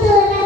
Tschüss.